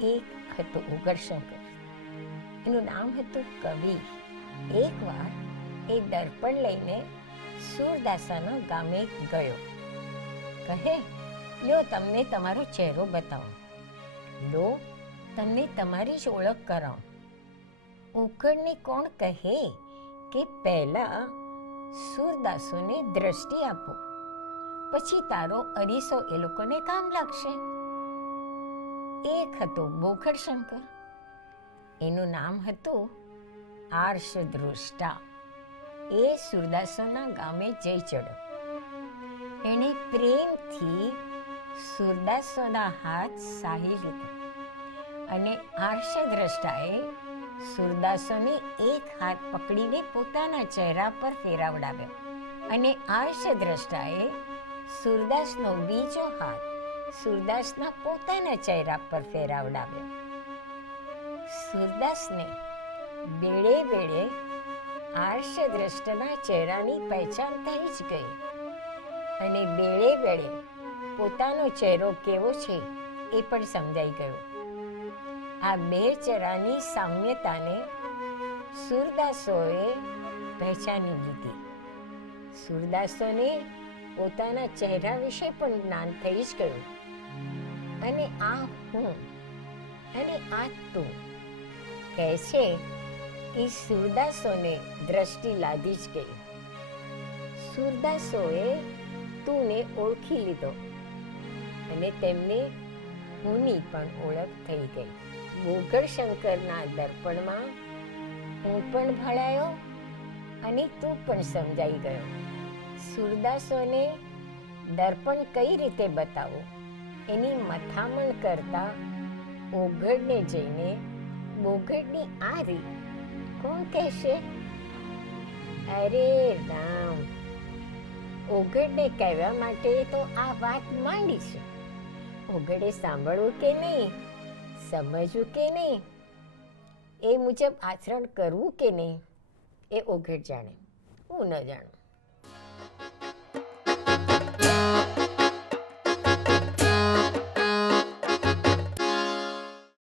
એક હતો ઉગરશંકર. એનું નામ હતું કવિ. એકવાર એ દર્પણ લઈને સુરદાસાના ગામે ગયો. કહે, લ્યો તમને તમારો ચહેરો બતાવો, લો તમને તમારી જ ઓળખ કરાવો. ઉઘડને કોણ કહે કે પહેલા સુરદાસોને દ્રષ્ટિ આપો, પછી તારો અરીસો એ લોકોને કામ લાગશે. એક હતો બોખડશંકર. એનું નામ હતું આર્ષદ્રષ્ટા. એ સુરદાસોના ગામે જઈ ચડ્યો. એણે પ્રેમથી સુરદાસોના હાથ સાહી લીધો અને આર્ષદ્રષ્ટાએ સુરદાસોને એક હાથ પકડીને પોતાના ચહેરા પર ફેરવડાવ્યો અને આર્ષદ્રષ્ટાએ સુરદાસનો બીજો હાથ સુરદાસના પોતાના ચહેરા પર ફેરવડાવ્યો. સુરદાસને બેડે બેડે આર્ષદ્રષ્ટના ચહેરાની પહેચાન થઈ જ ગઈ અને બેડે બેડે પોતાનો ચહેરો કેવો છે એ પણ સમજાઈ ગયો. આ બે ચહેરાની સામ્યતાને સુરદાસોએ પહેચાની લીધી. સુરદાસોને પોતાના ચહેરા વિશે પણ જ્ઞાન થઈ જ ગયું અને આ હું અને આ તું કહે છે કે સુરદાસોને દ્રષ્ટિ લાદી જ ગઈ. સુરદાસોએ તુંને ઓળખી લીધો અને તેમને હુંની પણ ઓળખ થઈ ગઈ. બોખડશંકરના દર્પણમાં હું પણ ભળાયો અને તું પણ સમજાઈ ગયો. સુરદાસોને દર્પણ કઈ રીતે બતાવવું એની મથામણ કરતા ઓઘડને જઈને બોઘડની આ રીત કોણ કહેશે? અરે રામ, ઓઘડને કહેવા માટે તો આ વાત માંડી છે. ઓઘડે સાંભળવું કે નહીં, સમજવું કે નહીં, એ મુજબ આચરણ કરવું કે નહીં, એ ઓઘડ જાણે, હું ન જાણું.